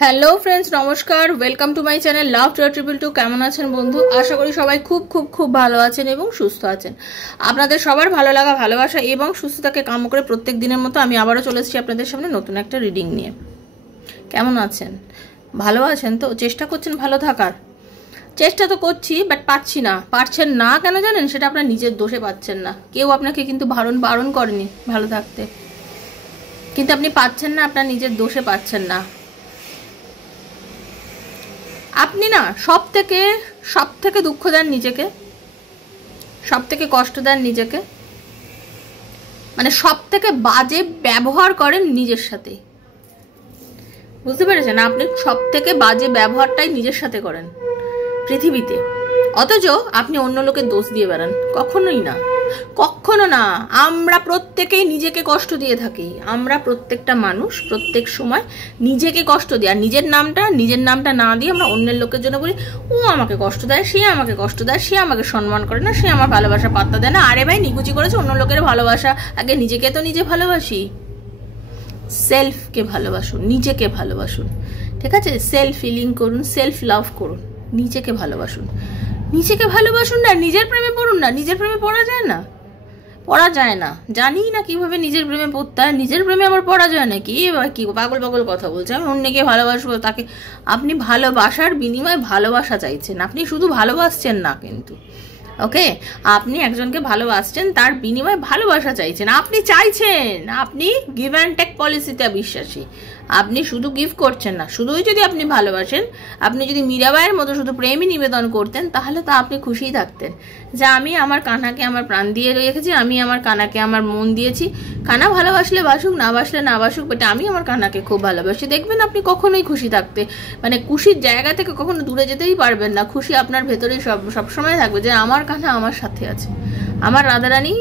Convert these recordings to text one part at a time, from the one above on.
Hello friends, নমস্কার। Welcome to my channel লাভ 222। কেমন আছেন বন্ধু? আশা করি সবাই খুব খুব খুব ভালো আছেন এবং সুস্থ আছেন। আপনাদের সবার ভালো লাগা, ভালোবাসা এবং সুস্থতাকে কামনা করে প্রত্যেক দিনের মতো আমি আবারও চলে এসেছি আপনাদের সামনে নতুন একটা রিডিং নিয়ে। কেমন আছেন? ভালো আছেন তো? চেষ্টা করছেন ভালো থাকার? চেষ্টা তো করছি, বাট পাচ্ছি না। পারছেন না কেন জানেন? সেটা আপনার নিজের দোষে পাচ্ছেন না। কেউ আপনাকে কিন্তু বারণ করেনি ভালো থাকতে, কিন্তু আপনি পাচ্ছেন না, আপনার নিজের দোষে পাচ্ছেন না। আপনি না সব থেকে দুঃখ দেন নিজেকে, সব থেকে কষ্ট দেন নিজেকে, মানে সব থেকে বাজে ব্যবহার করেন নিজের সাথে। বুঝতে পেরেছেন? আপনি সব থেকে বাজে ব্যবহারটাই নিজের সাথে করেন পৃথিবীতে, অথচ আপনি অন্য লোকের দোষ দিয়ে বেড়ান। কখনোই না, কখনো না। আমরা প্রত্যেকেই নিজেকে কষ্ট দিয়ে থাকি। আমরা প্রত্যেকটা মানুষ প্রত্যেক সময় নিজেকে কষ্ট দিই, আর নিজের নামটা না দিয়ে আমরা অন্যের লোকের জন্য বলি, ও আমাকে কষ্ট দেয়, সে আমাকে কষ্ট দেয়, সে আমাকে সম্মান করে না, সে আমার ভালোবাসা পাত্তা দেয় না। আরে ভাই, নিকুচি করেছে অন্য লোকের ভালোবাসা, আগে নিজেকে তো নিজে ভালোবাসি। সেলফকে ভালোবাসুন, নিজেকে ভালোবাসুন, ঠিক আছে? সেলফ ফিলিং করুন, সেলফ লাভ করুন, নিজেকে ভালোবাসুন। নিজেকে ভালোবাসুন না, নিজের প্রেমে পড়ুন না। নিজের প্রেমে পড়া যায় না, পড়া যায় না। জানি না কিভাবে নিজের প্রেমে পড়তে হয়। নিজের প্রেমে আমার পড়া যায় না? কি এবার কি পাগল পাগল কথা বলছে? আমি অন্যকে ভালোবাসবো, তাকে? আপনি ভালোবাসার বিনিময়ে ভালোবাসা চাইছেন, আপনি শুধু ভালোবাসছেন না কিন্তু। ওকে, আপনি একজনকে ভালোবাসছেন, তার বিনিময়ে ভালোবাসা চাইছেন। আপনি গিভ অ্যান্ড টেক পলিসিতে বিশ্বাসী। আপনি শুধু গিভ করছেন না। শুধুই যদি আপনি ভালোবাসেন, আপনি যদি মীরাবাইয়ের মতো শুধু প্রেমই নিবেদন করতেন, তাহলে তো আপনি খুশিই থাকতেন যে আমি আমার কানাকে আমার প্রাণ দিয়ে রেখেছি, আমি আমার কানাকে আমার মন দিয়েছি। কানা ভালোবাসলে বাসুক, না বাসলে না বাসুক, বাট আমি আমার কানাকে খুব ভালোবাসি। দেখবেন আপনি কখনোই খুশি থাকতে, মানে খুশির জায়গা থেকে কখনো দূরে যেতেই পারবেন না। খুশি আপনার ভেতরেই সবসময় থাকবে যে আমার কানা আমার সাথে আছে, আমার রাধারানী,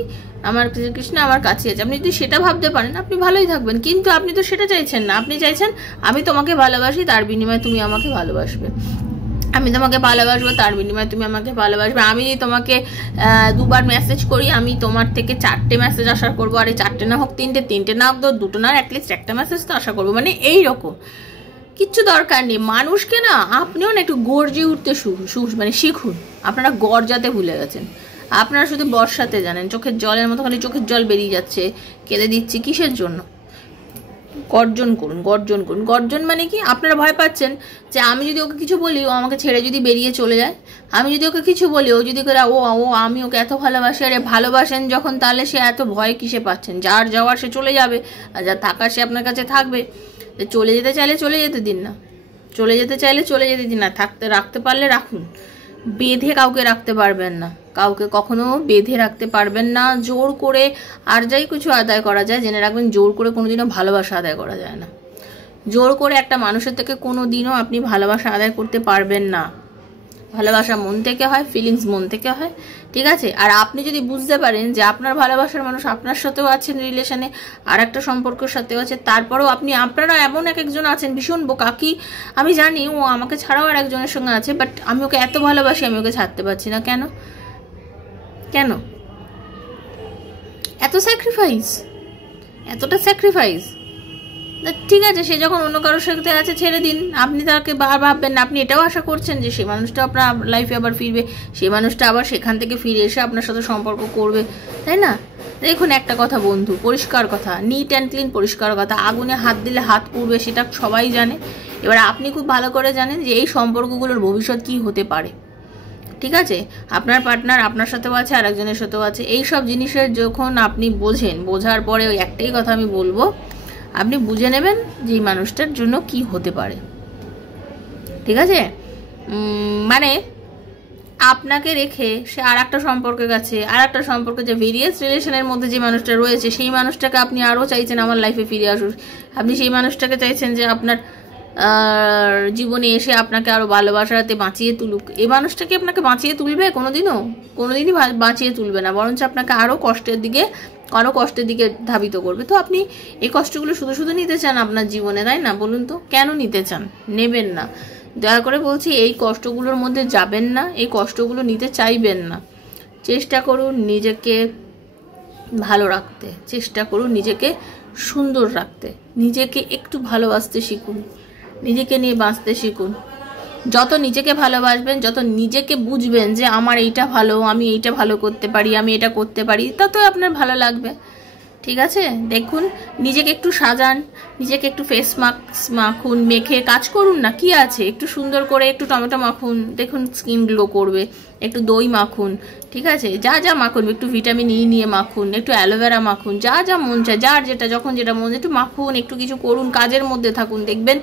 আমার কৃষ্ণ আমার কাছে আছে। আপনি যদি সেটা ভাবতে পারেন, আপনি ভালোই থাকবেন। কিন্তু আপনি তো সেটা চাইছেন না। আপনি চাইছেন আমি তোমাকে ভালোবাসি, তার বিনিময়ে তুমি আমাকে ভালোবাসবে। আমি তোমাকে ভালোবাসবো, তার বিনিময়ে তুমি আমাকে ভালোবাসবে। আমি তোমাকে দুবার মেসেজ করি, আমি তোমার থেকে 4টে মেসেজ আশা করবো। আর এই 4টে না হোক 3টে না হোক 2টো না, অ্যাটলিস্ট একটা মেসেজ তো আশা করবো। মানে এইরকম কিচ্ছু দরকার নেই। মানুষকে না আপনিও না একটু গর্জে উঠতে মানে শিখুন। আপনারা গর্জাতে ভুলে গেছেন। আপনারা শুধু বর্ষাতে জানেন, চোখের জলের মতো খালি চোখের জল বেরিয়ে যাচ্ছে, কেঁদে দিচ্ছি কিসের জন্য? গর্জন করুন, গর্জন করুন। গর্জন মানে কি? আপনারা ভয় পাচ্ছেন যে আমি যদি ওকে কিছু বলি, ও আমাকে ছেড়ে যদি বেরিয়ে চলে যায়। আমি যদি ওকে কিছু বলি, ও যদি করে ও আমি ওকে এত ভালোবাসি। আরে ভালোবাসেন যখন, তাহলে সে এত ভয় কিসে পাচ্ছেন? যার যাওয়ার সে চলে যাবে, আর যার থাকার সে আপনার কাছে থাকবে। চলে যেতে চাইলে চলে যেতে দিন না, চলে যেতে চাইলে চলে যেতে দিন না। রাখতে পারলে রাখুন। বেঁধে কাউকে রাখতে পারবেন না, কাউকে কখনো বেঁধে রাখতে পারবেন না। জোর করে আর যাই কিছু আদায় করা যায়, জেনে রাখবেন জোর করে কোনোদিনও ভালোবাসা আদায় করা যায় না। জোর করে একটা মানুষের থেকে কোনোদিনও আপনি ভালোবাসা আদায় করতে পারবেন না। ভালোবাসা মন থেকে হয়, ফিলিংস মন থেকে হয়, ঠিক আছে? আর আপনি যদি বুঝতে পারেন যে আপনার ভালোবাসার মানুষ আপনার সাথেও আছেন রিলেশনে, আর একটা সম্পর্কের সাথেও আছে, তারপরেও আপনারা এমন একজন আছেন ভীষণ বোকা, কি আমি জানি ও আমাকে ছাড়াও আর একজনের সঙ্গে আছে, বাট আমি ওকে এত ভালোবাসি, আমি ওকে ছাড়তে পারছি না। কেন? কেন এত স্যাক্রিফাইস? এতটা স্যাক্রিফাইস? ঠিক আছে, সে যখন অন্য কারোর সাথে আছে ছেড়ে দিন। আপনি তাকে ভাববেন না। আপনি এটাও আশা করছেন যে সেই মানুষটা আপনার লাইফে আবার ফিরবে, সেই মানুষটা আবার সেখান থেকে ফিরে এসে আপনার সাথে সম্পর্ক করবে, তাই না? দেখুন, একটা কথা বন্ধু, পরিষ্কার কথা, নিট অ্যান্ড ক্লিন পরিষ্কার কথা, আগুনে হাত দিলে হাত পুড়বে, সেটা সবাই জানে। এবার আপনি খুব ভালো করে জানেন যে এই সম্পর্কগুলোর ভবিষ্যৎ কি হতে পারে, ঠিক আছে? আপনার পার্টনার আপনার সাথেও আছে, আর একজনের সাথেও আছে। এই সব জিনিসের যখন আপনি বোঝার পরে ওই একটাই কথা আমি বলবো, আপনি বুঝে নেবেন যে এই মানুষটার জন্য কি হতে পারে, ঠিক আছে? মানে আপনাকে রেখে সে আর একটা সম্পর্কে গেছে, আর একটা সম্পর্কে, যে ভেরিয়াস রিলেশনের মধ্যে যে মানুষটা রয়েছে, সেই মানুষটাকে আপনি আরও চাইছেন আমার লাইফে ফিরে আসুন। আপনি সেই মানুষটাকে চাইছেন যে আপনার জীবনে এসে আপনাকে আরও ভালোবাসাতে বাঁচিয়ে তুলুক। এই মানুষটাকে আপনাকে বাঁচিয়ে তুলবে? কোনোদিনই বাঁচিয়ে তুলবে না, বরঞ্চ আপনাকে আরও কষ্টের দিকে ধাবিত করবে। তো আপনি এই কষ্টগুলো শুধু নিতে চান আপনার জীবনে, তাই না? বলুন তো কেন নিতে চান? নেবেন না, দয়া করে বলছি। এই কষ্টগুলোর মধ্যে যাবেন না, এই কষ্টগুলো নিতে চাইবেন না। চেষ্টা করুন নিজেকে ভালো রাখতে, চেষ্টা করুন নিজেকে সুন্দর রাখতে, নিজেকে একটু ভালোবাসতে শিখুন, নিজেকে নিয়ে বাঁচতে শিখুন। যত নিজেকে ভালোবাসবেন, যত নিজেকে বুঝবেন যে আমার এইটা ভালো, আমি এইটা ভালো করতে পারি, আমি এটা করতে পারি, তত আপনার ভালো লাগবে। ঠিক আছে, দেখুন নিজেকে একটু সাজান, নিজেকে একটু ফেস মাস্ক মাখুন, মেখে কাজ করুন না, কি আছে, একটু সুন্দর করে একটু টমেটো মাখুন, দেখুন স্কিন গ্লো করবে। একটু দই মাখুন, ঠিক আছে, যা যা মাখুন, একটু ভিটামিন ই নিয়ে মাখুন, একটু অ্যালোভেরা মাখুন, যা যা মন চায়, যার যেটা যখন যেটা মন চায় একটু মাখুন, একটু কিছু করুন, কাজের মধ্যে থাকুন, দেখবেন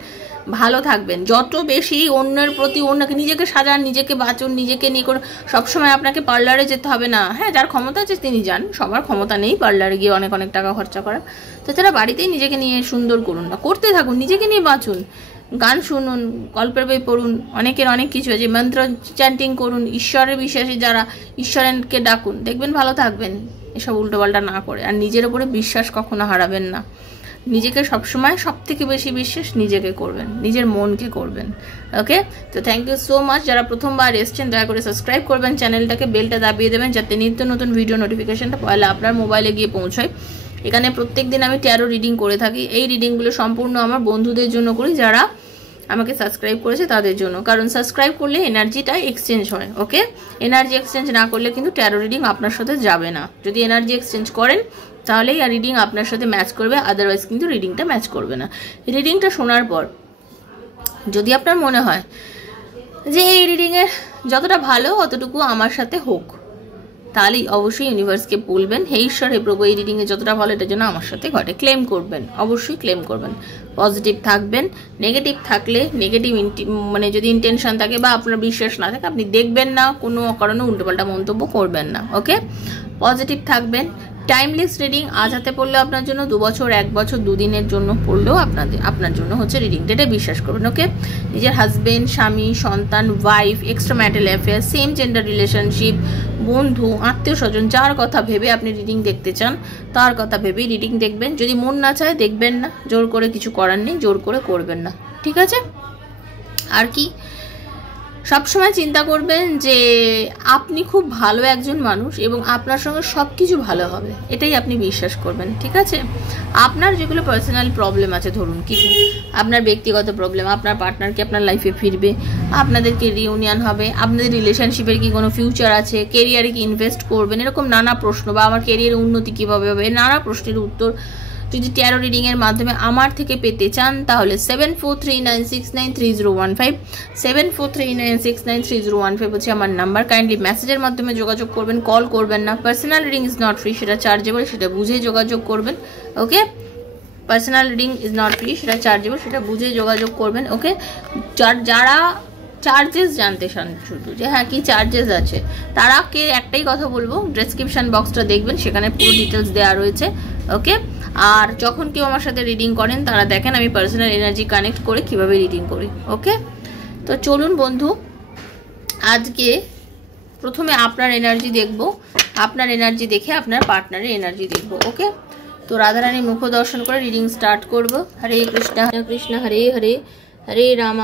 ভালো থাকবেন। যত বেশি অন্যের প্রতি, অন্যকে, নিজেকে সাজান, নিজেকে বাঁচুন, নিজেকে নিয়ে করুন। সবসময় আপনাকে পার্লারে যেতে হবে না। হ্যাঁ, যার ক্ষমতা আছে তিনি যান, সবার ক্ষমতা নেই পার্লারে গিয়ে অনেক অনেক টাকা খরচা করা। তো তারা বাড়িতেই নিজেকে নিয়ে সুন্দর করুন না, করতে থাকুন, নিজেকে নিয়ে বাঁচুন, গান শুনুন, গল্পের বই পড়ুন, অনেকের অনেক কিছু আছে, মন্ত্র চ্যান্টিং করুন, ঈশ্বরের বিশ্বাসী যারা ঈশ্বরকে ডাকুন, দেখবেন ভালো থাকবেন এসব উল্টোপাল্টা না করে। আর নিজের উপরে বিশ্বাস কখনো হারাবেন না। নিজেকে সবসময় সব থেকে বেশি বিশ্বাস নিজেকে করবেন, নিজের মনকে করবেন। ওকে, তো থ্যাংক ইউ সো মাচ। যারা প্রথমবার এসছেন দয়া করে সাবস্ক্রাইব করবেন চ্যানেলটাকে, বেলটা দাবিয়ে দেবেন যাতে নিত্য নতুন ভিডিও নোটিফিকেশনটা পয়লা আপনার মোবাইলে গিয়ে পৌঁছায়। এখানে প্রত্যেক দিন আমি ট্যারো রিডিং করে থাকি। এই রিডিংগুলো সম্পূর্ণ আমার বন্ধুদের জন্য করি, যারা আমাকে সাবস্ক্রাইব করেছে তাদের জন্য, কারণ সাবস্ক্রাইব করলে এনার্জিটা এক্সচেঞ্জ হয়। ওকে, এনার্জি এক্সচেঞ্জ না করলে কিন্তু ট্যারো রিডিং আপনার সাথে যাবে না। যদি এনার্জি এক্সচেঞ্জ করেন তাহলেই আর রিডিং আপনার সাথে ম্যাচ করবে, আদারওয়াইজ কিন্তু রিডিংটা ম্যাচ করবে না। রিডিংটা শোনার পর যদি আপনার মনে হয় যে এই রিডিংয়ের যতটা ভালো অতটুকু আমার সাথে হোক, তাহলেই অবশ্যই ইউনিভার্সকে বলবেন, হে ঈশ্বর, হে প্রভু, এই রিডিংয়ে যতটা ভালো এটা যেন আমার সাথে ঘটে। ক্লেম করবেন, অবশ্যই ক্লেম করবেন। পজিটিভ থাকবেন, নেগেটিভ থাকলে নেগেটিভ মানে যদি ইন্টেনশন থাকে বা আপনার বিশ্বাস না থাকে আপনি দেখবেন না, কোনো অকারণে উল্টোপাল্টা মন্তব্য করবেন না। ওকে, পজিটিভ থাকবেন। টাইমলেস রিডিং, আজ হাতে পড়লে আপনার জন্য 2 বছর, 1 বছর, 2 দিনের জন্য পড়লেও আপনার জন্য হচ্ছে রিডিংটা, এটা বিশ্বাস করবেন। ওকে, নিজের হাজবেন্ড, স্বামী, সন্তান, wife, extra marital affair, same gender relationship, বন্ধু, আত্মীয় স্বজন, যার কথা ভেবে আপনি রিডিং দেখতে চান তার কথা ভেবেই রিডিং দেখবেন। যদি মন না চায় দেখবেন না, জোর করে কিছু করার নেই, জোর করে করবেন না। ঠিক আছে, আর কি, সবসময় চিন্তা করবেন যে আপনি খুব ভালো একজন মানুষ এবং আপনার সঙ্গে সব কিছু ভালো হবে, এটাই আপনি বিশ্বাস করবেন। ঠিক আছে, আপনার যেগুলো পার্সোনাল প্রবলেম আছে, ধরুন কিছু আপনার ব্যক্তিগত প্রবলেম, আপনার পার্টনার কি আপনার লাইফে ফিরবে, আপনাদেরকে রিউনিয়ন হবে, আপনাদের রিলেশনশিপের কি কোনো ফিউচার আছে, কেরিয়ারে কি ইনভেস্ট করবেন, এরকম নানা প্রশ্ন, বা আমার কেরিয়ারের উন্নতি কীভাবে হবে, নানা প্রশ্নের উত্তর যদি ট্যারো রিডিংয়ের মাধ্যমে আমার থেকে পেতে চান তাহলে 7439693015 7439693015 হচ্ছে আমার নাম্বার। কাইন্ডলি মেসেজের মাধ্যমে যোগাযোগ করবেন, কল করবেন না। Personal reading is not free, সেটা চার্জেবল, সেটা বুঝে যোগাযোগ করবেন। Okay, personal reading is not free, সেটা চার্জেবল, সেটা বুঝে যোগাযোগ করবেন। ওকে, যারা চার্জেস জানতে চান শুধু যে হ্যাঁ কি চার্জেস আছে, তারাকে একটাই কথা বলবো, ডেসক্রিপশন বক্সটা দেখবেন, সেখানে পুরো ডিটেলস দেওয়া রয়েছে। ওকে, আর যখন কেউ আমার সাথে রিডিং করেন তারা দেখেন আমি পার্সোনাল এনার্জি কানেক্ট করে কিভাবে রিডিং করি। ওকে, তো চলুন বন্ধু, আজকে প্রথমে আপনার এনার্জি দেখব, আপনার এনার্জি দেখে আপনার পার্টনারের এনার্জি দেখব। ওকে, তো রাধারানীর মুখ দর্শন করে রিডিং স্টার্ট করব। হরে কৃষ্ণ কৃষ্ণ হরে হরে, হরে রাম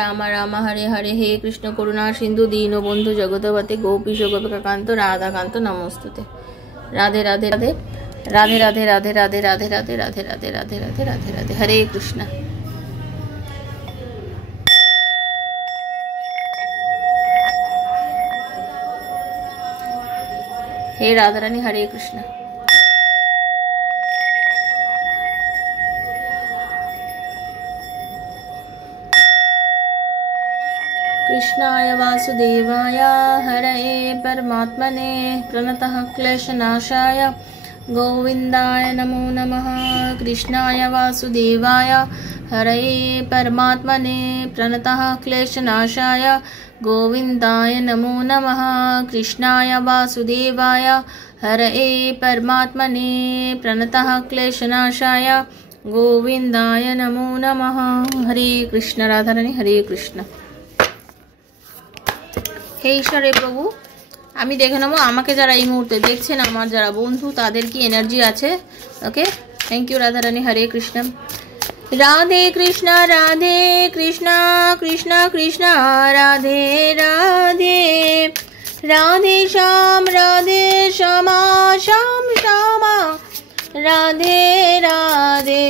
রাম রাম হরে হরে, হে কৃষ্ণ করুণা সিন্ধু দীন বন্ধু জগতপতে গোপীশ গোপিকাকান্ত রাধাকান্ত নমস্তুতে। রাধে রাধে রাধে রাধে রাধে রাধে রাধে রাধে রাধে রাধে রাধে রাধে রাধে রাধে রাধে, হরে কৃষ্ণ। হে রাধারানী, হরে কৃষ্ণ। कृष्णाय वासुदेवाय हरये परमात्मने प्रणतः क्लेशनाशाय गोविन्दाय नमो नमः। कृष्णाय वासुदेवाय हरये परमात्मने प्रणतः क्लेशनाशाय गोविन्दाय नमो नमः। कृष्णाय वासुदेवाय हरये परमात्मने प्रणतः क्लेशनाशाय गोविन्दाय नमो नमः। हरे कृष्ण। राधारानी, हरे कृष्ण। হে ঈশ্বর, হে প্রভু, আমি দেখে নেবো আমাকে যারা এই মুহূর্তে দেখছেন, আমার যারা বন্ধু, তাদের কি এনার্জি আছে। ওকে, থ্যাংক ইউ রাধারানী, হরে কৃষ্ণ। রাধে কৃষ্ণ কৃষ্ণ কৃষ্ণ রাধে রাধে, রাধে শ্যাম শ্যামা শ্যাম শ্যামা, রাধে রাধে,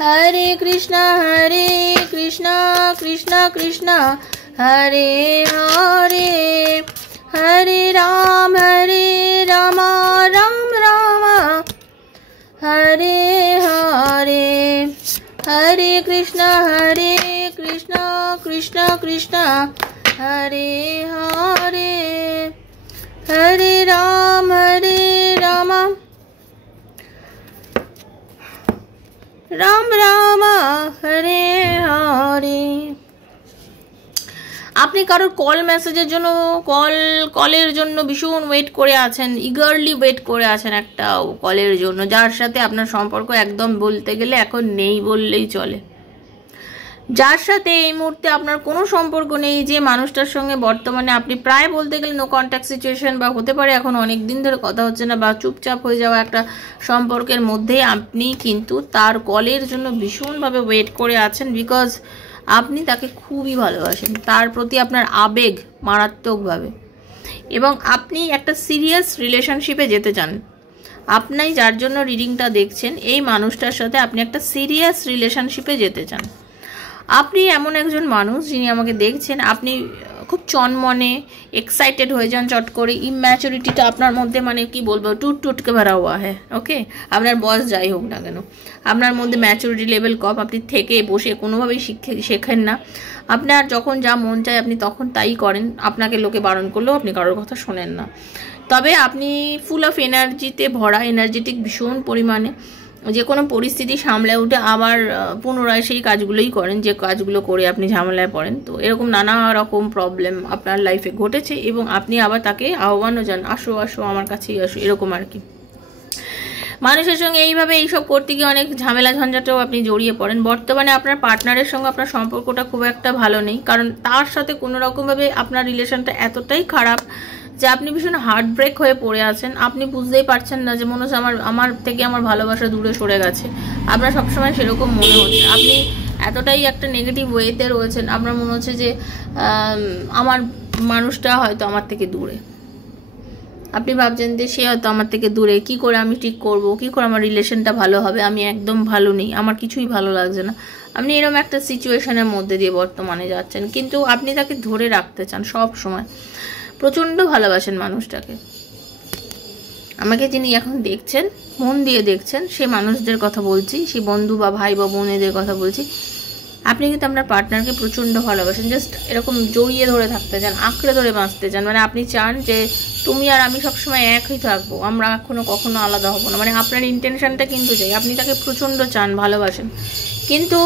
হরে কৃষ্ণ कृष्ण कृष्ण हरे हरे हरे राम राम राम हरे हरे हरे कृष्ण कृष्ण कृष्ण हरे हरे हरे राम राम राम हरे हरे। আপনি কারোর কল মেসেজের জন্য কলের জন্য ভীষণ ওয়েট করে আছেন, ইগারলি ওয়েট করে আছেন একটা কলের জন্য, যার সাথে আপনার সম্পর্ক একদম বলতে গেলে এখন নেই বললেই চলে, যার সাথে এই মুহূর্তে আপনার কোনো সম্পর্ক নেই, যে মানুষটার সঙ্গে বর্তমানে আপনি প্রায় বলতে গেলে নো কন্ট্যাক্ট সিচুয়েশন, বা হতে পারে এখন অনেক দিন ধরে কথা হচ্ছে না, বা চুপচাপ হয়ে যাওয়া একটা সম্পর্কের মধ্যে আপনি কিন্তু তার কলের জন্য ভীষণভাবে ওয়েট করে আছেন, বিকজ আপনি তাকে খুবই ভালোবাসেন, তার প্রতি আপনার আবেগ মারাত্মকভাবে, এবং আপনি একটা সিরিয়াস রিলেশনশিপে যেতে চান। আপনি যার জন্য রিডিংটা দেখছেন, এই মানুষটার সাথে আপনি একটা সিরিয়াস রিলেশনশিপে যেতে চান। আপনি এমন একজন মানুষ যিনি আমাকে দেখছেন, আপনি খুব চনমনে এক্সাইটেড হয়ে যান চট করে, ইম্যাচুরিটিটা আপনার মধ্যে মানে কি বলবো টুটকে ভরা হওয়া হ্যাঁ, ওকে, আপনার বয়স যাই হোক না কেন, আপনার মধ্যে ম্যাচুরিটি লেভেল কম, আপনি থেকে বসে কোনোভাবেই শেখেন না, আপনার যখন যা মন চায় আপনি তখন তাই করেন, আপনাকে লোকে বারণ করলেও আপনি কারোর কথা শোনেন না, তবে আপনি ফুল অফ এনার্জিতে ভরা, এনার্জেটিক ভীষণ পরিমাণে, যে কোনো পরিস্থিতি সামলে উঠে আবার পুনরায় সেই কাজগুলোই করেন যে কাজগুলো করে আপনি ঝামেলায় পড়েন। তো এরকম নানা রকম প্রবলেম আপনার লাইফে ঘটেছে এবং আপনি আবার তাকে আহ্বানও জান, আসো আসো আমার কাছেই আসো, এরকম আর কি। মানুষের সঙ্গে এইভাবে এইসব করতে গিয়ে অনেক ঝামেলা ঝঞ্ঝাটেও আপনি জড়িয়ে পড়েন। বর্তমানে আপনার পার্টনারের সঙ্গে আপনার সম্পর্কটা খুব একটা ভালো নেই, কারণ তার সাথে কোনো রকমভাবে আপনার রিলেশনটা এতটাই খারাপ যে আপনি ভীষণ হার্ট ব্রেক হয়ে পড়ে আছেন। আপনি বুঝতেই পারছেন না যে মনে হচ্ছে আমার থেকে আমার ভালোবাসা দূরে সরে গেছে, আপনার সবসময় সেরকম মনে হচ্ছে, আপনি এতটাই একটা নেগেটিভ ওয়েতে রয়েছেন, আপনার মনে হচ্ছে যে আমার মানুষটা হয়তো আমার থেকে দূরে, আপনি ভাবছেন যে সে হয়তো আমার থেকে দূরে, কি করে আমি ঠিক করব, কি করে আমার রিলেশনটা ভালো হবে, আমি একদম ভালো নেই, আমার কিছুই ভালো লাগছে না, আপনি এরকম একটা সিচুয়েশনের মধ্যে দিয়ে বর্তমানে যাচ্ছেন, কিন্তু আপনি তাকে ধরে রাখতে চান সব সময়, প্রচণ্ড ভালোবাসেন মানুষটাকে। আমাকে যিনি এখন দেখছেন, মন দিয়ে দেখছেন, সে মানুষদের কথা বলছি, সে বন্ধু বা ভাই বা বোনেদের কথা বলছি, আপনি কিন্তু আপনার পার্টনারকে প্রচণ্ড ভালোবাসেন, জাস্ট এরকম জড়িয়ে ধরে থাকতে চান, আঁকড়ে ধরে বাঁচতে চান, মানে আপনি চান যে তুমি আর আমি সবসময় একই থাকবো, আমরা কখনো আলাদা হবো না, মানে আপনার ইন্টেনশনটা কিন্তু চাই, আপনি তাকে প্রচণ্ড চান, ভালোবাসেন, কিন্তু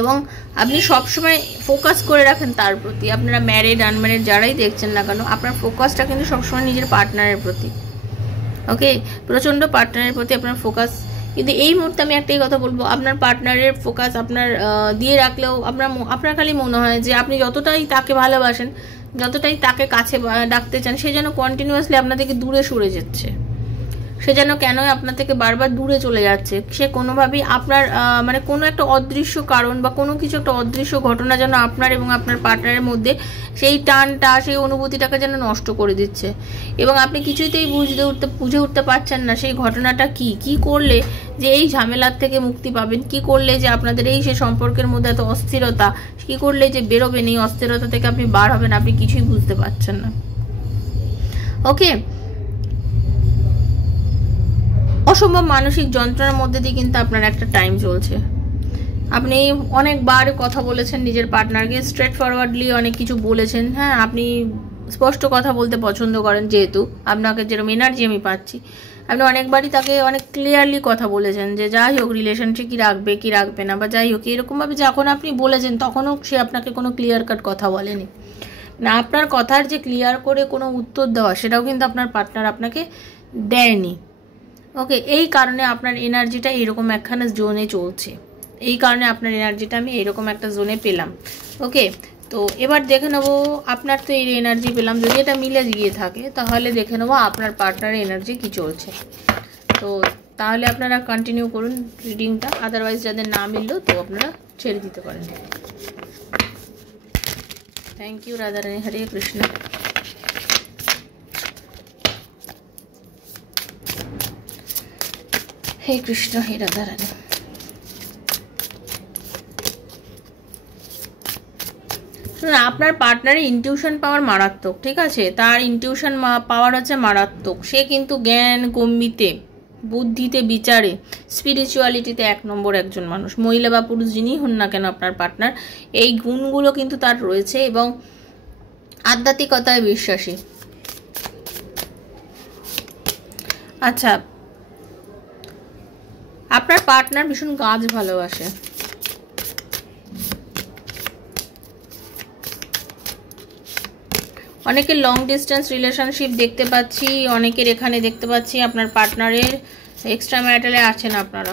এবং আপনি সবসময় ফোকাস করে রাখেন তার প্রতি। আপনারা ম্যারিড আনম্যারিড যারাই দেখছেন না কেন, আপনার ফোকাসটা কিন্তু সবসময় নিজের পার্টনারের প্রতি, ওকে, প্রচণ্ড পার্টনারের প্রতি আপনার ফোকাস। কিন্তু এই মুহূর্তে আমি একটাই কথা বলবো, আপনার পার্টনারের ফোকাস আপনার দিয়ে রাখলেও আপনার খালি মনে হয় যে আপনি যতটাই তাকে ভালোবাসেন, যতটাই তাকে কাছে ডাকতে চান, সে যেন কন্টিনিউয়াসলি আপনার থেকে দূরে সরে যাচ্ছে, সে যেন কেন আপনার থেকে বারবার দূরে চলে যাচ্ছে, সে কোনোভাবেই আপনার মানে কোনো একটা অদৃশ্য কারণ বা কোনো কিছু একটা অদৃশ্য ঘটনা যেন আপনার এবং আপনার পার্টনারের মধ্যে সেই টানটা, সেই অনুভূতিটাকে যেন নষ্ট করে দিচ্ছে, এবং আপনি কিছুতেই বুঝে উঠতে পারছেন না সেই ঘটনাটা কি করলে যে এই ঝামেলার থেকে মুক্তি পাবেন, কি করলে যে আপনাদের এই সে সম্পর্কের মধ্যে এত অস্থিরতা, কি করলে যে বেরোবেন এই অস্থিরতা থেকে, আপনি বার হবেন, আপনি কিছুই বুঝতে পারছেন না, ওকে। অসম্ভব মানসিক যন্ত্রণার মধ্যে দিয়ে কিন্তু আপনার একটা টাইম চলছে। আপনি অনেকবার কথা বলেছেন নিজের পার্টনারকে, স্ট্রেট ফরওয়ার্ডলি অনেক কিছু বলেছেন, হ্যাঁ, আপনি স্পষ্ট কথা বলতে পছন্দ করেন, যেহেতু আপনাকে যেরকম এনার্জি আমি পাচ্ছি, আপনি অনেকবারই তাকে অনেক ক্লিয়ারলি কথা বলেছেন যে যাই হোক রিলেশনশিপ কি রাখবে না, বা যাই হোক এরকমভাবে যখন আপনি বলেছেন তখনও সে আপনাকে কোনো ক্লিয়ার কাট কথা বলেনি না, আপনার কথার যে ক্লিয়ার করে কোনো উত্তর দেওয়া সেটাও কিন্তু আপনার পার্টনার আপনাকে দেয়নি, ওকে। এই কারণে আপনার এনার্জিটা এইরকম একখানা জোনে চলছে, এই কারণে আপনার এনার্জিটা আমি এইরকম একটা জোনে পেলাম, ওকে। তো এবার দেখে নেবো, আপনার তো এই এনার্জি পেলাম, যদি এটা মিলে গিয়ে থাকে তাহলে দেখে নেবো আপনার পার্টনারের এনার্জি কি চলছে। তো তাহলে আপনারা কন্টিনিউ করুন রিডিংটা, আদারওয়াইজ যাদের না মিললো তো আপনারা ছেড়ে দিতে পারেন। থ্যাংক ইউ রাধা রানী, হরে কৃষ্ণ। হে কৃষ্ণ, হে রাধা রানী। শুনুন, আপনার পার্টনারের ইনটিউশন পাওয়ার মারাত্মক, ঠিক আছে? তার ইনটিউশন পাওয়ার হচ্ছে মারাত্মক। সে কিন্তু জ্ঞান গম্ভীরতে, বুদ্ধিতে, বিচারে, স্পিরিচুয়ালিটিতে 1 নম্বর একজন মানুষ। মহিলা বা পুরুষ যিনি হন না কেন আপনার পার্টনার, এই গুণগুলো কিন্তু তার রয়েছে এবং আধ্যাত্মিকতায় বিশ্বাসী। আচ্ছা, আপনার পার্টনার ভীষণ গাছ ভালোবাসে। অনেকের লং ডিস্টেন্স রিলেশনশিপ দেখতে পাচ্ছি, অনেকের এখানে দেখতে পাচ্ছি আপনার পার্টনারের এক্সট্রা ম্যারিটালে আছেন আপনারা।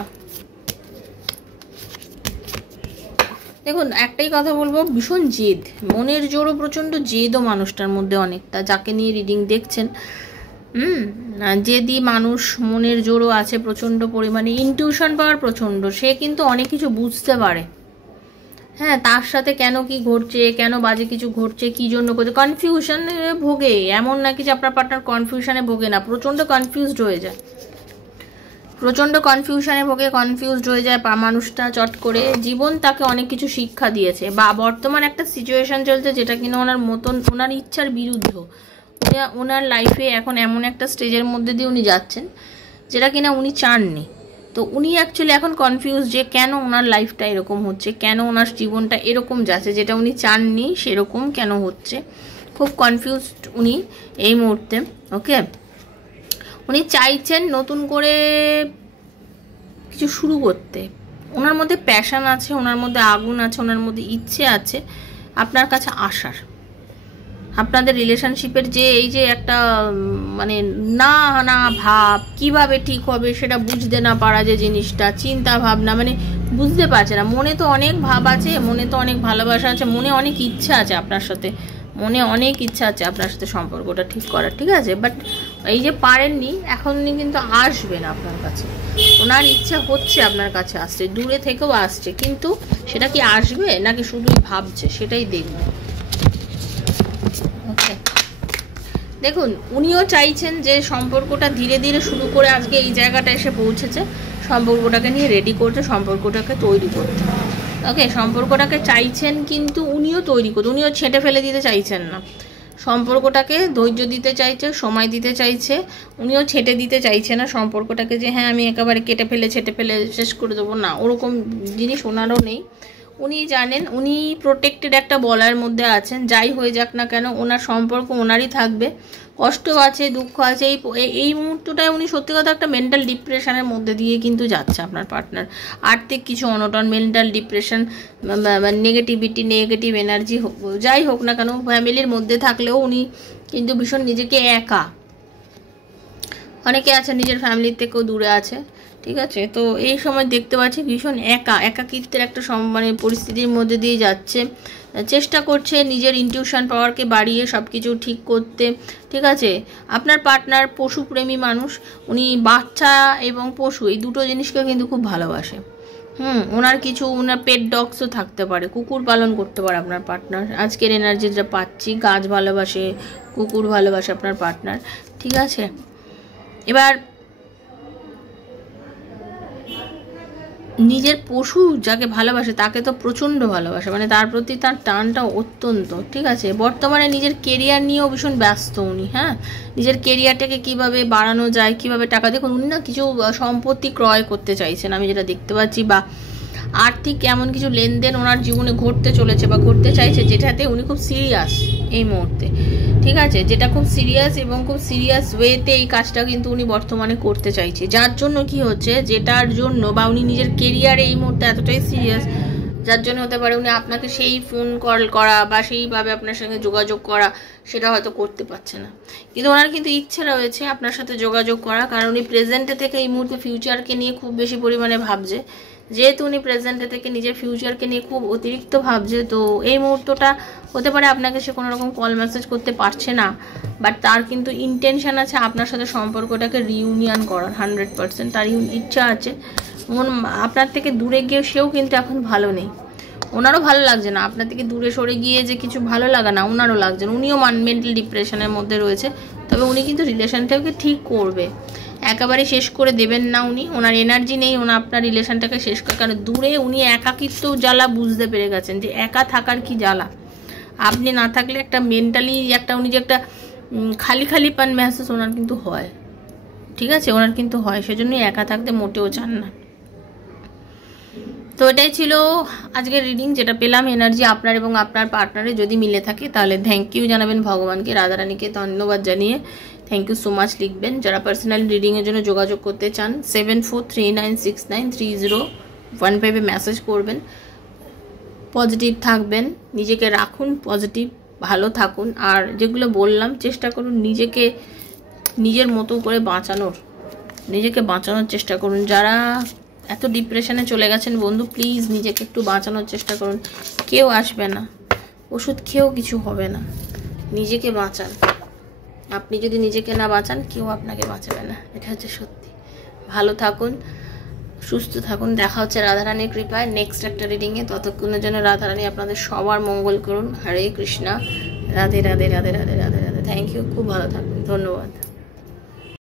দেখুন, একটাই কথা বলবো, ভীষণ জেদ, মনের জোরও প্রচণ্ড, জেদও মানুষটার মধ্যে অনেকটা, যাকে নিয়ে রিডিং দেখছেন। জেদি মানুষ, মনের জোরও আছে প্রচণ্ড পরিমাণে, ইনটিউশন পাওয়ার প্রচণ্ড। সে কিন্তু অনেক কিছু বুঝতে পারে, হ্যাঁ, তার সাথে কেন কি ঘটছে, কেন বাজে কিছু ঘটছে, কি জন্য করছে, কনফিউশনে ভোগে। এমন নাকি যে আপনার পার্টনার কনফিউশনে ভোগে না, প্রচণ্ড কনফিউজড হয়ে যায়, প্রচণ্ড কনফিউশনে ভোগে, কনফিউজড হয়ে যায় মানুষটা চট করে। জীবন তাকে অনেক কিছু শিক্ষা দিয়েছে, বা বর্তমান একটা সিচুয়েশন চলছে যেটা কিনা ওনার মতন, ওনার ইচ্ছার বিরুদ্ধ। ওনার লাইফে এখন এমন একটা স্টেজের মধ্যে দিয়ে উনি যাচ্ছেন যেটা কিনা উনি চাননি। তো উনি অ্যাকচুয়ালি এখন কনফিউজ যে কেন ওনার লাইফটা এরকম হচ্ছে, কেন ওনার জীবনটা এরকম যাচ্ছে, যেটা উনি চাননি সেরকম কেন হচ্ছে। খুব কনফিউজড উনি এই মুহূর্তে। ওকে, উনি চাইছেন নতুন করে কিছু শুরু করতে। ওনার মধ্যে প্যাশন আছে, ওনার মধ্যে আগুন আছে, ওনার মধ্যে ইচ্ছে আছে আপনার কাছে আসার। আপনাদের রিলেশনশিপের যে এই যে একটা মানে না না ভাব, কিভাবে ঠিক হবে সেটা বুঝতে না পারা, যে জিনিসটা চিন্তা ভাবনা মানে বুঝতে পারছে না। মনে তো অনেক ভাব আছে, মনে তো অনেক ভালোবাসা আছে, মনে অনেক ইচ্ছা আছে আপনার সাথে, মনে অনেক ইচ্ছা আছে আপনার সাথে সম্পর্কটা ঠিক করার, ঠিক আছে? বাট এই যে পারেননি, এখন উনি কিন্তু আসবেন আপনার কাছে। ওনার ইচ্ছা হচ্ছে আপনার কাছে আসছে, দূরে থেকেও আসছে, কিন্তু সেটা কি আসবে নাকি শুধুই ভাবছে সেটাই দেখবে। ওকে, দেখুন, উনিও চাইছেন যে সম্পর্কটা ধীরে ধীরে শুরু করে আজকে এই জায়গাটা এসে পৌঁছেছে, সম্পর্কটাকে নিয়ে রেডি করতে, সম্পর্কটাকে তৈরি করতে। ওকে, সম্পর্কটাকে চাইছেন কিন্তু উনিও তৈরি করতে, উনিও ছেঁটে ফেলে দিতে চাইছেন না, সম্পর্কটাকে ধৈর্য দিতে চাইছে, সময় দিতে চাইছে। উনিও ছেটে দিতে চাইছে না সম্পর্কটাকে, যে হ্যাঁ আমি একেবারে কেটে ফেলে ছেটে ফেলে শেষ করে দেবো, না, ওরকম জিনিস ওনারও নেই। উনি জানেন উনি প্রোটেক্টেড একটা বলার মধ্যে আছেন, যাই হয়ে যাক না কেন ওনার সম্পর্ক ওনারই থাকবে। কষ্ট আছে, দুঃখ আছে, এই মুহূর্তটায় উনি সত্যি কথা একটা মেন্টাল ডিপ্রেশনের মধ্যে দিয়ে কিন্তু যাচ্ছে আপনার পার্টনার। আর্থিক কিছু অনটন, mental depression, negativity, negative energy যাই হোক না কেন, ফ্যামিলির মধ্যে থাকলেও উনি কিন্তু ভীষণ নিজেকে একা, অনেকে আছে নিজের ফ্যামিলির থেকেও দূরে আছে, ঠিক আছে? তো এই সময় দেখতে পাচ্ছি ভীষণ একাকিত্বের একটা মানে পরিস্থিতির মধ্যে দিয়ে যাচ্ছে। চেষ্টা করছে নিজের ইনটিউশন পাওয়ারকে বাড়িয়ে সব কিছু ঠিক করতে, ঠিক আছে? আপনার পার্টনার পশুপ্রেমী মানুষ, উনি বাচ্চা এবং পশু এই দুটো জিনিসকে কিন্তু খুব ভালোবাসে। ওনার কিছু ওনার পেট ডগসও থাকতে পারে, কুকুর পালন করতে পারে আপনার পার্টনার। আজকের এনার্জি যেটা পাচ্ছি, গাছ ভালোবাসে, কুকুর ভালোবাসে আপনার পার্টনার, ঠিক আছে? এবার নিজের পশু যাকে ভালোবাসে তাকে তো প্রচণ্ড ভালোবাসে, মানে তার প্রতি তার টানটা অত্যন্ত, ঠিক আছে? বর্তমানে নিজের কেরিয়ার নিয়েও ভীষণ ব্যস্ত উনি। হ্যাঁ, নিজের কেরিয়ারটাকে কিভাবে বাড়ানো যায়, কিভাবে টাকা, দেখুন উনি না কিছু সম্পত্তি ক্রয় করতে চাইছেন আমি যেটা দেখতে পাচ্ছি, বা আর্থিক এমন কিছু লেনদেন ওনার জীবনে ঘটতে চলেছে বা ঘটতে চাইছে যেটাতে উনি খুব সিরিয়াস এই মুহূর্তে, ঠিক আছে? যেটা খুব সিরিয়াস এবং খুব সিরিয়াস ওয়েতে এই কাজটা কিন্তু উনি বর্তমানে করতে চাইছে। যার জন্য কি হচ্ছে, যেটার জন্য বা উনি নিজের কেরিয়ারে এই মুহূর্তে এতটাই সিরিয়াস, যার জন্য হতে পারে উনি আপনাকে সেই ফোন কল করা বা সেইভাবে আপনার সঙ্গে যোগাযোগ করা সেটা হয়তো করতে পারছে না, কিন্তু ওনার কিন্তু ইচ্ছে রয়েছে আপনার সাথে যোগাযোগ করা, কারণ উনি প্রেজেন্টে থেকে এই মুহূর্তে ফিউচারকে নিয়ে খুব বেশি পরিমাণে ভাবছে। যেহেতু উনি প্রেজেন্টে থেকে নিজের ফিউচারকে নিয়ে খুব অতিরিক্ত ভাবছে, তো এই মুহূর্তটা হতে পারে আপনাকে সে কোনো রকম কল মেসেজ করতে পারছে না, বাট তার কিন্তু ইন্টেনশন আছে আপনার সাথে সম্পর্কটাকে রিইউনিয়ন করার 100%। তার ইচ্ছা আছে। আপনার থেকে দূরে গিয়ে সেও কিন্তু এখন ভালো নেই, ওনারও ভালো লাগছে না, আপনার থেকে দূরে সরে গিয়ে যে কিছু ভালো লাগা না ওনারও লাগছে না, উনিও মেন্টাল ডিপ্রেশনের মধ্যে রয়েছে। তবে উনি কিন্তু রিলেশনটাকে ঠিক করবে, একেবারে শেষ করে দেবেন না উনি, ওনার এনার্জি নেই ওনার আপনার রিলেশনটাকে শেষ করে, কারণ দূরে উনি একাকিত্ব জ্বালা বুঝতে পেরে গেছেন যে একা থাকার কি জ্বালা। আপনি না থাকলে একটা মেন্টালি একটা উনি যে একটা খালি খালি পান মেহসুস ওনার কিন্তু হয়, ঠিক আছে, ওনার কিন্তু হয়, সেজন্যই একা থাকতে মোটেও চান না। তো এটাই ছিল আজকের রিডিং, যেটা পেলাম এনার্জি আপনার এবং আপনার পার্টনারে যদি মিলে থাকে তাহলে থ্যাংক ইউ জানাবেন ভগবানকে, রাধারানীকে ধন্যবাদ জানিয়ে থ্যাংক ইউ সো মাচ লিখবেন। যারা পার্সোনাল রিডিংয়ের জন্য যোগাযোগ করতে চান 7439693015 মেসেজ করবেন। পজিটিভ থাকবেন, নিজেকে রাখুন পজিটিভ, ভালো থাকুন, আর যেগুলো বললাম চেষ্টা করুন নিজেকে নিজের মতো করে নিজেকে বাঁচানোর চেষ্টা করুন। যারা এত ডিপ্রেশনে চলে গেছেন বন্ধু, প্লিজ নিজেকে একটু বাঁচানোর চেষ্টা করুন। কেউ আসবে না, ওষুধ খেয়েও কিছু হবে না, নিজেকে বাঁচান। আপনি যদি নিজেকে না বাঁচান কেউ আপনাকে বাঁচাবে না, এটা হচ্ছে সত্যি। ভালো থাকুন, সুস্থ থাকুন, দেখা হচ্ছে রাধারানীর কৃপায় নেক্সট একটা রিডিংয়ে। ততক্ষণের জন্য রাধারানী আপনাদের সবার মঙ্গল করুন। হরে কৃষ্ণা, রাধে রাধে রাধে রাধে রাধে রাধে। থ্যাংক ইউ, খুব ভালো থাকুন, ধন্যবাদ।